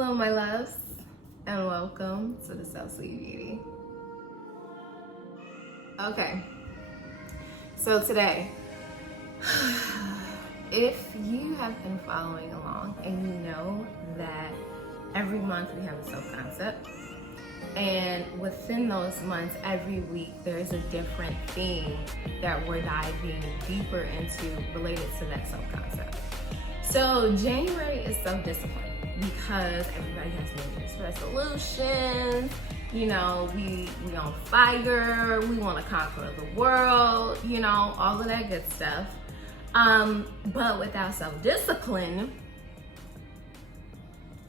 Hello, my loves, and welcome to the So Sweet Beauty. Okay, so today, if you have been following along and you know that every month we have a self-concept, and within those months, every week, there's a different theme that we're diving deeper into related to that self-concept. So January is self-discipline because everybody has New Year's resolutions. You know, we on fire, we want to conquer the world, you know, all of that good stuff. But without self-discipline,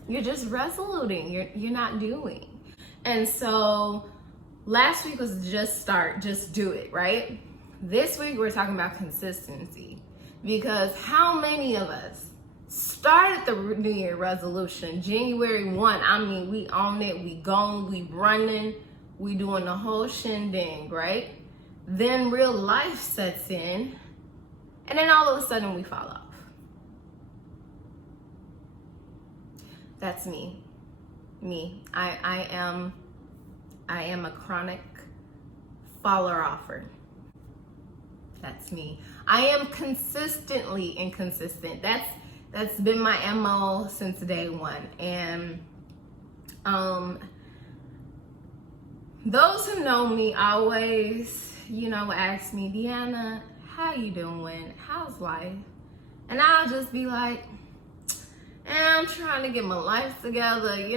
you're just resoluting, you're not doing. And so last week was just do it, right? This week we're talking about consistency, because how many of us started the New Year resolution January 1? I mean, we on it, we going, we running, we doing the whole shindig, right? Then real life sets in, and then all of a sudden we fall off. That's me. I am a chronic faller offer. That's me. I am consistently inconsistent. That's been my MO since day one. And those who know me always, ask me, Deanna, how you doing? How's life? And I'll just be like, I'm trying to get my life together. We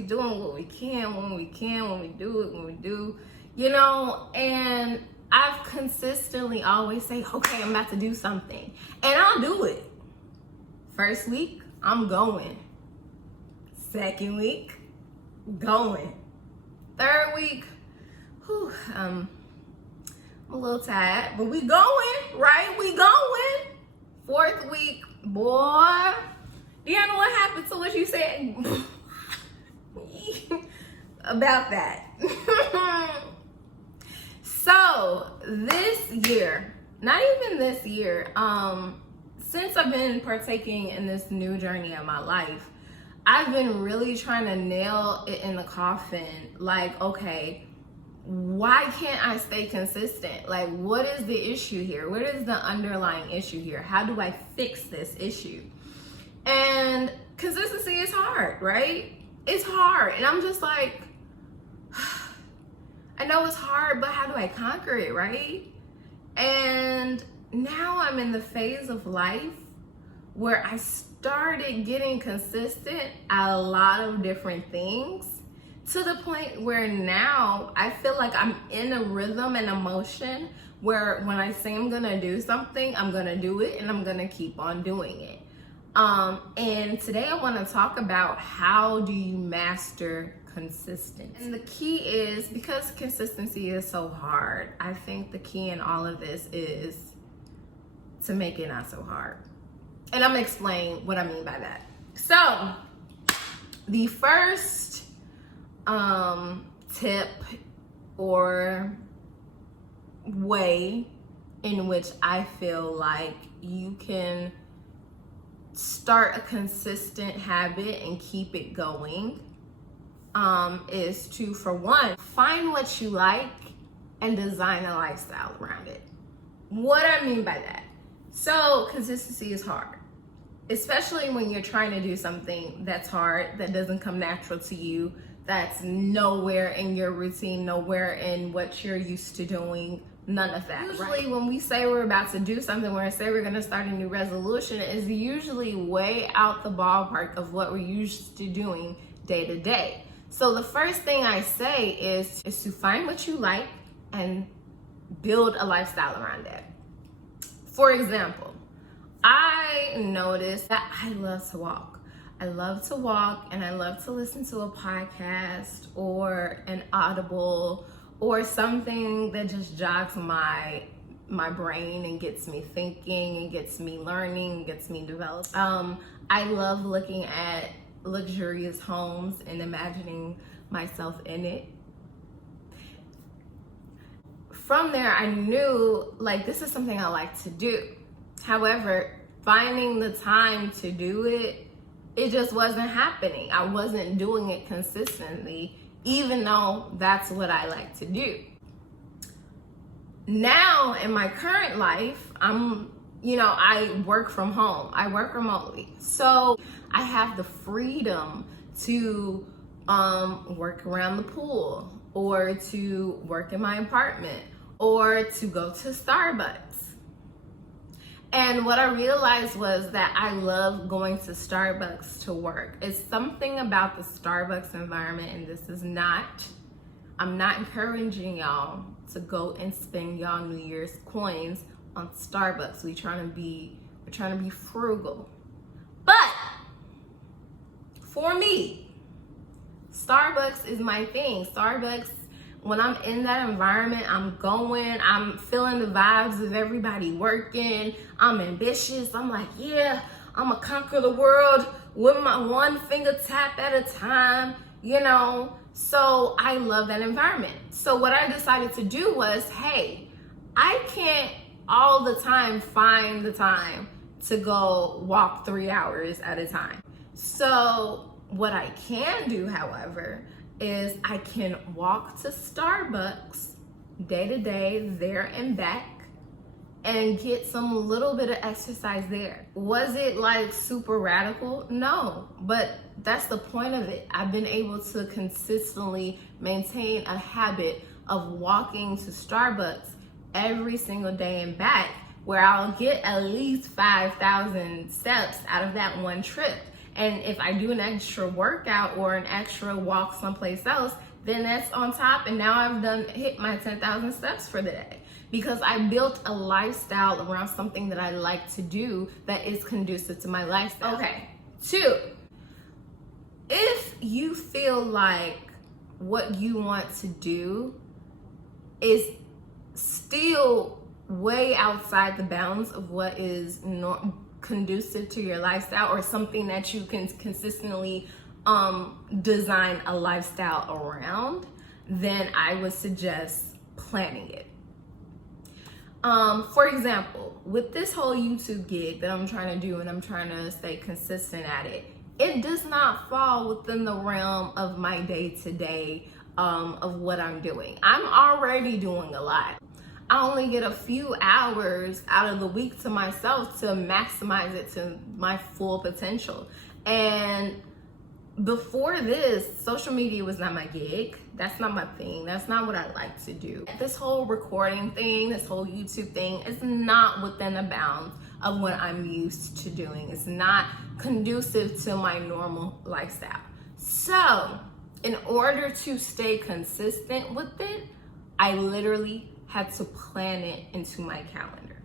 doing what we can when we do it when we do, and I've consistently always say, okay, I'm about to do something, and I'll do it. First week, I'm going. Second week, going. Third week, I'm a little tired, but we going, right? We going. Fourth week, boy, Deanna, what happened to what you said about that? So this year, not even this year, since I've been partaking in this new journey of my life, I've been really trying to nail it in the coffin. Like, okay, why can't I stay consistent? Like, what is the issue here? What is the underlying issue here? How do I fix this issue? And consistency is hard, right? It's hard. And I'm just like, I know it's hard, but how do I conquer it, right? And now I'm in the phase of life where I started getting consistent at a lot of different things, to the point where now I feel like I'm in a rhythm and emotion where when I say I'm gonna do something, I'm gonna do it, and I'm gonna keep on doing it. And today I want to talk about how do you master consistency. And the key is, because consistency is so hard, I think the key in all of this is to make it not so hard. And I'm gonna explain what I mean by that. So the first tip or way in which I feel like you can start a consistent habit and keep it going is to, for one, find what you like and design a lifestyle around it. What I mean by that? So consistency is hard, especially when you're trying to do something that's hard, that doesn't come natural to you, that's nowhere in your routine, nowhere in what you're used to doing, none of that. Usually when we say we're about to do something, when we say we're gonna start a new resolution, is usually way out the ballpark of what we're used to doing day to day. So the first thing I say is to find what you like and build a lifestyle around that. For example, I noticed that I love to walk. I love to walk, and I love to listen to a podcast or an Audible or something that just jogs my brain and gets me thinking and gets me learning and gets me developed. I love looking at luxurious homes and imagining myself in it. From there, I knew, like, this is something I like to do. However, finding the time to do it It just wasn't happening. I wasn't doing it consistently, even though that's what I like to do. Now in my current life, I work from home. I work remotely. So I have the freedom to work around the pool, or to work in my apartment, or to go to Starbucks. And what I realized was that I love going to Starbucks to work. It's something about the Starbucks environment, and I'm not encouraging y'all to go and spend y'all New Year's coins on Starbucks. We're trying to be frugal. But for me, Starbucks is my thing. Starbucks, when I'm in that environment, I'm feeling the vibes of everybody working. I'm ambitious. I'm like, yeah, I'm gonna conquer the world with my one finger tap at a time, So I love that environment. So what I decided to do was, hey, I can't all the time find the time to go walk 3 hours at a time. So what I can do, however, is I can walk to Starbucks day to day, there and back, and get some little bit of exercise there. Was it like super radical? No, but that's the point of it. I've been able to consistently maintain a habit of walking to Starbucks every single day and back, where I'll get at least 5,000 steps out of that one trip. And if I do an extra workout or an extra walk someplace else, then that's on top. And now I've hit my 10,000 steps for the day, because I built a lifestyle around something that I like to do that is conducive to my lifestyle. Okay, 2, if you feel like what you want to do is still way outside the bounds of what is conducive to your lifestyle, or something that you can consistently design a lifestyle around, then I would suggest planning it. For example, with this whole YouTube gig that I'm trying to do, and I'm trying to stay consistent at it, it does not fall within the realm of my day-to-day of what I'm doing. I'm already doing a lot. I only get a few hours out of the week to myself to maximize it to my full potential. And before this, social media was not my gig. That's not my thing. That's not what I like to do. This whole recording thing, this whole YouTube thing is not within the bounds of what I'm used to doing. It's not conducive to my normal lifestyle. So in order to stay consistent with it, I literally had to plan it into my calendar.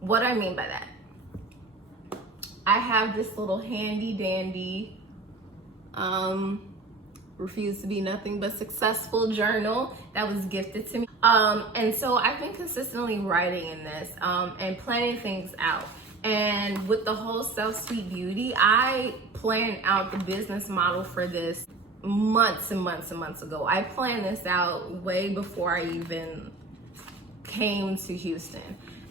What I mean by that, I have this little handy dandy, refuse to be nothing but successful journal that was gifted to me. And so I've been consistently writing in this and planning things out. And with the whole Self-Sweet Beauty, I planned out the business model for this months and months and months ago. I planned this out way before I even came to Houston.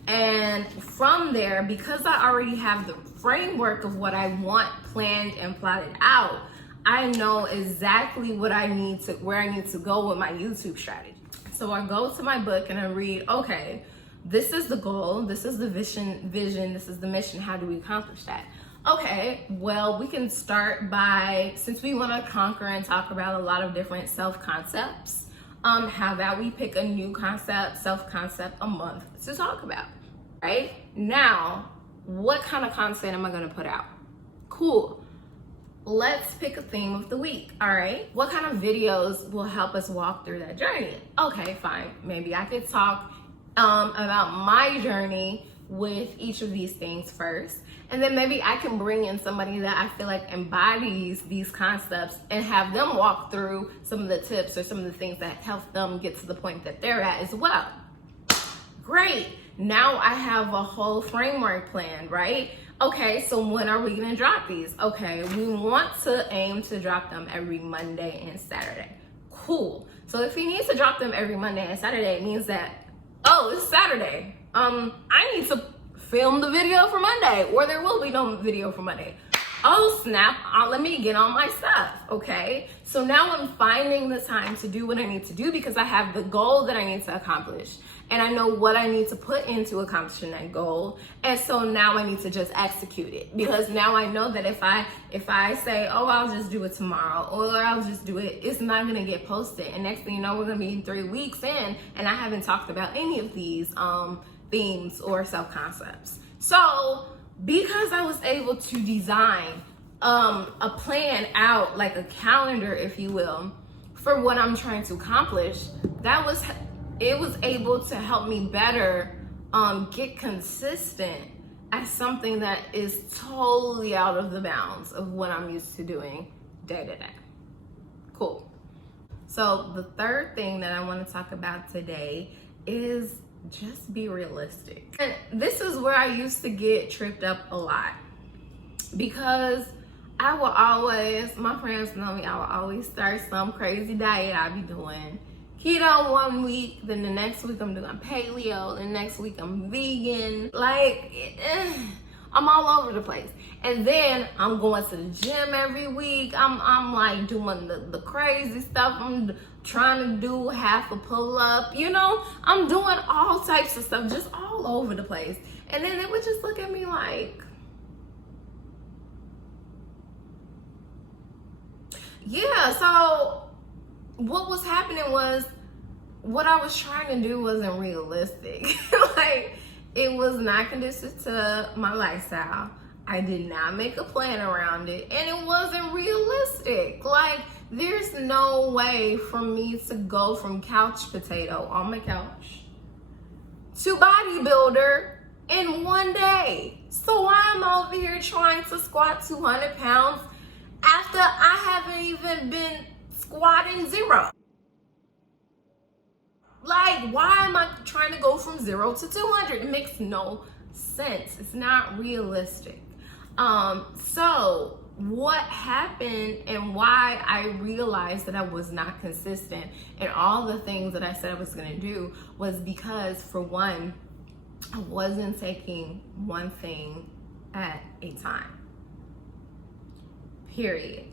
And from there, because I already have the framework of what I want planned and plotted out, I know exactly where I need to go with my YouTube strategy. So I go to my book and I read, okay, this is the goal, this is the vision, this is the mission. How do we accomplish that? Okay, well, we can start by, since we want to conquer and talk about a lot of different self-concepts, how about we pick a new self-concept a month to talk about, right? Now, what kind of content am I going to put out? Cool. Let's pick a theme of the week, all right? What kind of videos will help us walk through that journey? Okay, fine. Maybe I could talk about my journey with each of these things first. And then maybe I can bring in somebody that I feel like embodies these concepts and have them walk through some of the tips or some of the things that help them get to the point that they're at as well. Great. Now I have a whole framework planned, right? Okay, so when are we gonna drop these? Okay, we want to aim to drop them every Monday and Saturday. Cool. So if you need to drop them every Monday and Saturday, it means that, oh, it's Saturday. I need to film the video for Monday, or there will be no video for Monday. oh snap, let me get on my stuff, okay? So now I'm finding the time to do what I need to do because I have the goal that I need to accomplish. And I know what I need to put into accomplishing that goal. And so now I need to just execute it. Because now I know that if I say, oh, I'll just do it tomorrow, or I'll just do it, it's not gonna get posted. And next thing you know, we're gonna be 3 weeks in, and I haven't talked about any of these themes or self-concepts. So because I was able to design a plan out, like a calendar, if you will, for what I'm trying to accomplish, it was able to help me better get consistent at something that is totally out of the bounds of what I'm used to doing day to day. Cool. So the third thing that I want to talk about today is just be realistic. And this is where I used to get tripped up a lot, because I will always, my friends know me, I will always start some crazy diet I be doing. Keto 1 week, then the next week I'm doing paleo, the next week I'm vegan. Like, I'm all over the place. And then I'm going to the gym every week. I'm like doing the crazy stuff. I'm trying to do half a pull-up. You know, I'm doing all types of stuff, just all over the place. And then they would just look at me like, yeah, so what was happening was what I was trying to do wasn't realistic. Like, it was not conducive to my lifestyle. I did not make a plan around it, and it wasn't realistic. Like, there's no way for me to go from couch potato on my couch to bodybuilder in 1 day. So I'm over here trying to squat 200 pounds after I haven't even been squatting 0. Like, why am I trying to go from 0 to 200? It makes no sense. It's not realistic. So what happened and why I realized that I was not consistent in all the things that I said I was going to do was because, for one, I wasn't taking one thing at a time. Period.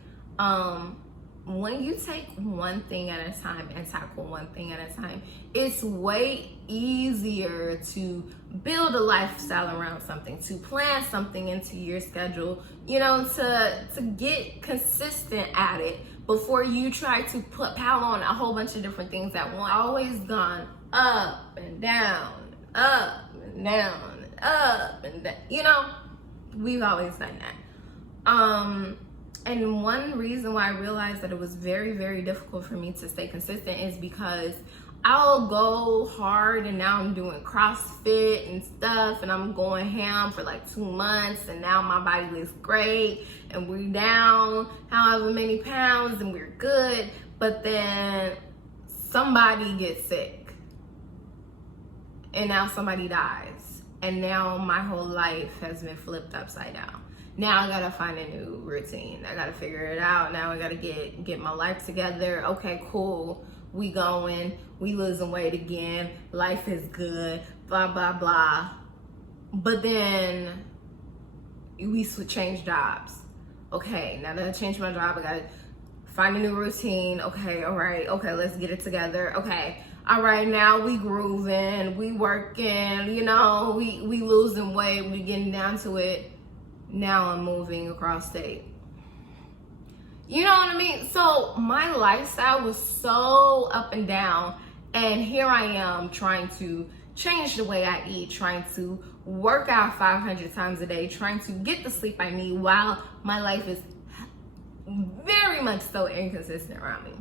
When you take one thing at a time and tackle one thing at a time, it's way easier to build a lifestyle around something, to plan something into your schedule, you know, to get consistent at it before you try to pile on a whole bunch of different things at once. Always gone up and down, up and down, up and down. You know, we've always done that. And one reason why I realized that it was very, very difficult for me to stay consistent is because I'll go hard, and now I'm doing CrossFit and stuff, and I'm going ham for like 2 months, and now my body looks great, and we're down however many pounds, and we're good. But then somebody gets sick, and now somebody dies, and now my whole life has been flipped upside down. Now I gotta find a new routine. I gotta figure it out. Now I gotta get my life together. Okay, cool. We going. We losing weight again. Life is good. Blah, blah, blah. But then we change jobs. Okay, now that I changed my job, I gotta find a new routine. Okay, all right. Okay, let's get it together. Okay. All right, now we grooving. We working. You know, we losing weight. We getting down to it. Now I'm moving across state. You know what I mean? So my lifestyle was so up and down, and here I am trying to change the way I eat, trying to work out 500 times a day, trying to get the sleep I need while my life is very much so inconsistent around me.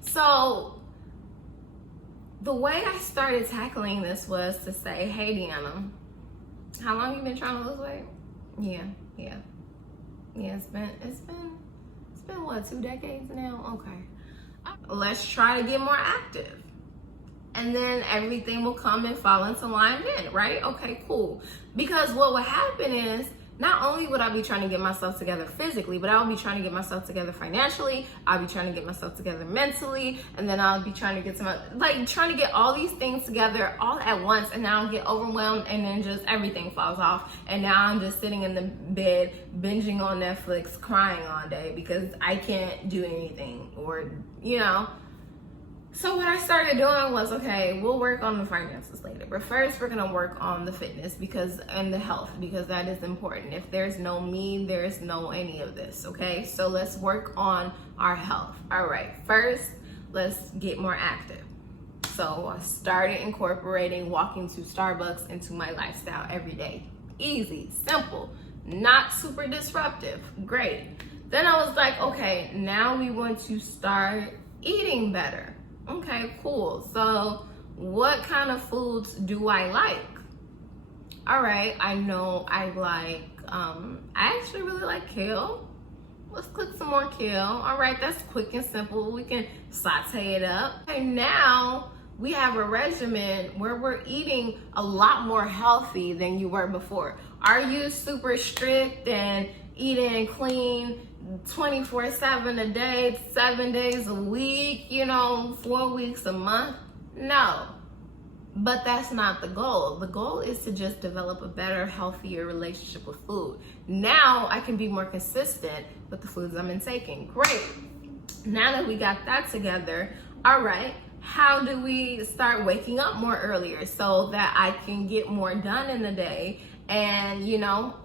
So the way I started tackling this was to say, hey, Deanna, how long you been trying to lose weight? Yeah, it's been what, 2 decades now? Okay. Let's try to get more active. And then everything will come and fall into line then, right? Okay, cool. Because what would happen is not only would I be trying to get myself together physically, but I'll be trying to get myself together financially. I'll be trying to get myself together mentally. And then I'll be trying to get trying to get all these things together all at once. And now I'll get overwhelmed and then just everything falls off. And now I'm just sitting in the bed, binging on Netflix, crying all day because I can't do anything or, you know. So what I started doing was, okay, we'll work on the finances later, but first we're gonna work on the fitness and the health, because that is important. If there's no me, there's no any of this, okay? So let's work on our health. All right, first, let's get more active. So I started incorporating walking to Starbucks into my lifestyle every day. Easy, simple, not super disruptive, great. Then I was like, okay, now we want to start eating better. Okay, cool. So what kind of foods do I like? All right, I know I like, I actually really like kale. Let's cook some more kale. All right, that's quick and simple. We can saute it up. Okay, now we have a regimen where we're eating a lot more healthy than you were before. Are you super strict and eating clean 24/7 a day, 7 days a week, 4 weeks a month? No, but that's not the goal. The goal is to just develop a better, healthier relationship with food. Now I can be more consistent with the foods I'm taking. Great. Now that we got that together, all right, how do we start waking up more earlier so that I can get more done in the day and,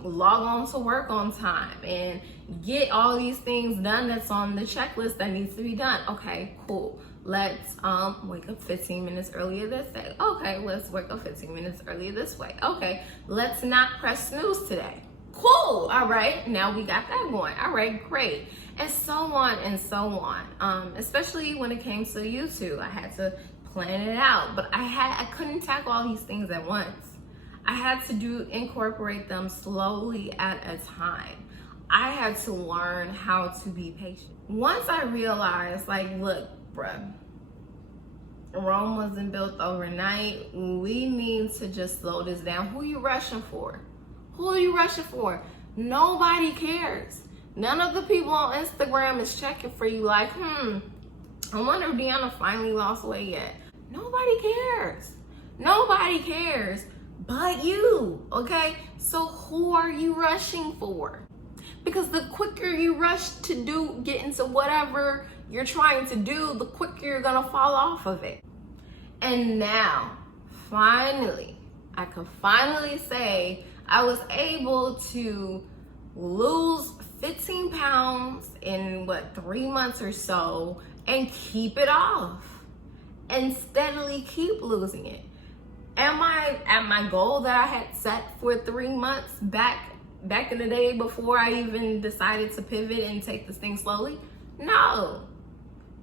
log on to work on time and get all these things done that's on the checklist that needs to be done? Okay, cool. Let's wake up 15 minutes earlier this day. Okay, let's wake up 15 minutes earlier this way. Okay, let's not press snooze today. Cool. All right, now we got that going. All right, great. And so on and so on. Especially when it came to YouTube, I had to plan it out, but I couldn't tackle all these things at once. I had to incorporate them slowly at a time. I had to learn how to be patient. Once I realized, look, bruh, Rome wasn't built overnight. We need to just slow this down. Who are you rushing for? Who are you rushing for? Nobody cares. None of the people on Instagram is checking for you like, I wonder if Deanna finally lost weight yet. Nobody cares. Nobody cares but you, okay? So who are you rushing for? Because the quicker you rush to get into whatever you're trying to do, the quicker you're gonna fall off of it. And now, finally, I can finally say I was able to lose 15 pounds in 3 months or so and keep it off and steadily keep losing it. Am I at my goal that I had set for 3 months back in the day before I even decided to pivot and take this thing slowly? No.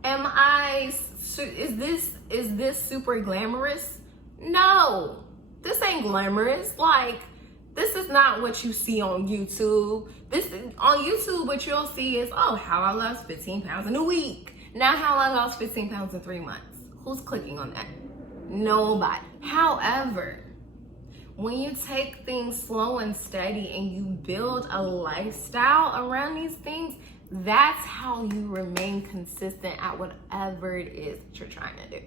Is this super glamorous? No, this ain't glamorous. This is not what you see on YouTube. On YouTube, what you'll see is, how I lost 15 pounds in a week. Now how I lost 15 pounds in 3 months. Who's clicking on that? Nobody. However, when you take things slow and steady and you build a lifestyle around these things, that's how you remain consistent at whatever it is that you're trying to do.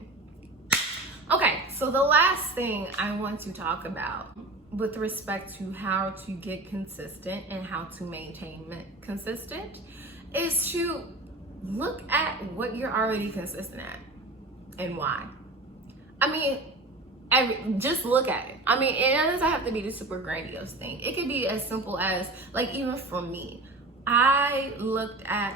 Okay, so the last thing I want to talk about with respect to how to get consistent and how to maintain consistent is to look at what you're already consistent at and why. Just look at it. It doesn't have to be the super grandiose thing. It could be as simple as, even for me, I looked at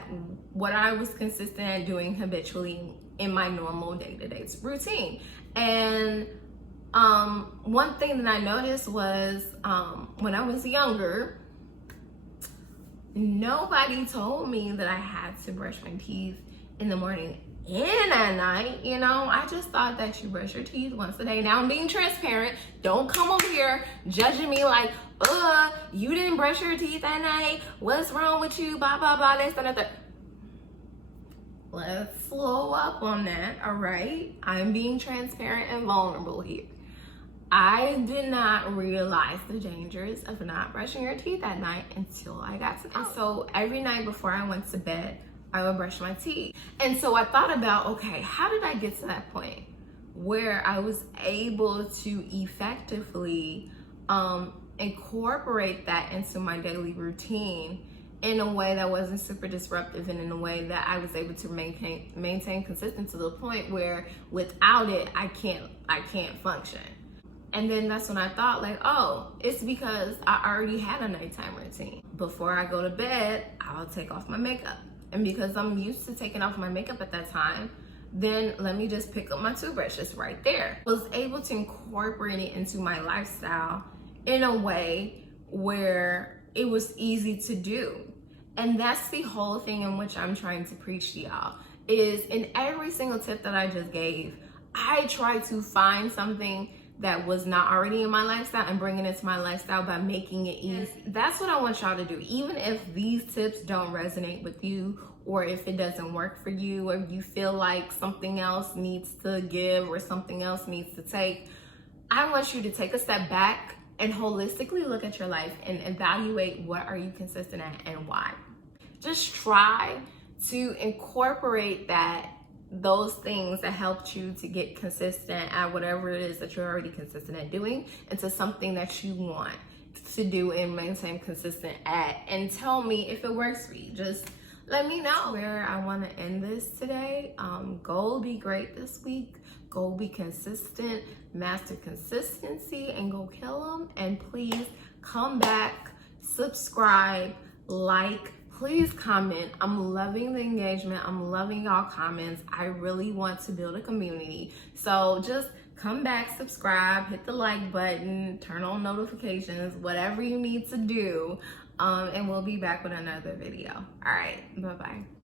what I was consistent at doing habitually in my normal day-to-day routine. And one thing that I noticed was when I was younger, nobody told me that I had to brush my teeth in the morning and at night. I just thought that you brush your teeth once a day. Now I'm being transparent. Don't come over here judging me like, you didn't brush your teeth at night. What's wrong with you? Blah, blah, blah, this, that. Let's slow up on that, all right? I'm being transparent and vulnerable here. I did not realize the dangers of not brushing your teeth at night until I got to bed. So every night before I went to bed, I would brush my teeth. And so I thought about, okay, how did I get to that point where I was able to effectively incorporate that into my daily routine in a way that wasn't super disruptive and in a way that I was able to maintain consistent to the point where without it, I can't function. And then that's when I thought, like, oh, it's because I already had a nighttime routine. Before I go to bed, I'll take off my makeup. And because I'm used to taking off my makeup at that time, then let me just pick up my toothbrush. It's right there. I was able to incorporate it into my lifestyle in a way where it was easy to do. And that's the whole thing in which I'm trying to preach to y'all, is in every single tip that I just gave, I try to find something that was not already in my lifestyle and bring it into my lifestyle by making it easy. That's what I want y'all to do. Even if these tips don't resonate with you, or if it doesn't work for you, or you feel like something else needs to give or something else needs to take, I want you to take a step back and holistically look at your life and evaluate what are you consistent at and why. Just try to incorporate those things that helped you to get consistent at whatever it is that you're already consistent at doing into something that you want to do and maintain consistent at, and tell me if it works for you. Just let me know. Where I want to end this today. Go be great this week. Go be consistent, master consistency, and go kill them. And please come back, subscribe, like, please comment. I'm loving the engagement. I'm loving y'all comments. I really want to build a community. So just come back, subscribe, hit the like button, turn on notifications, whatever you need to do. And we'll be back with another video. All right, bye-bye.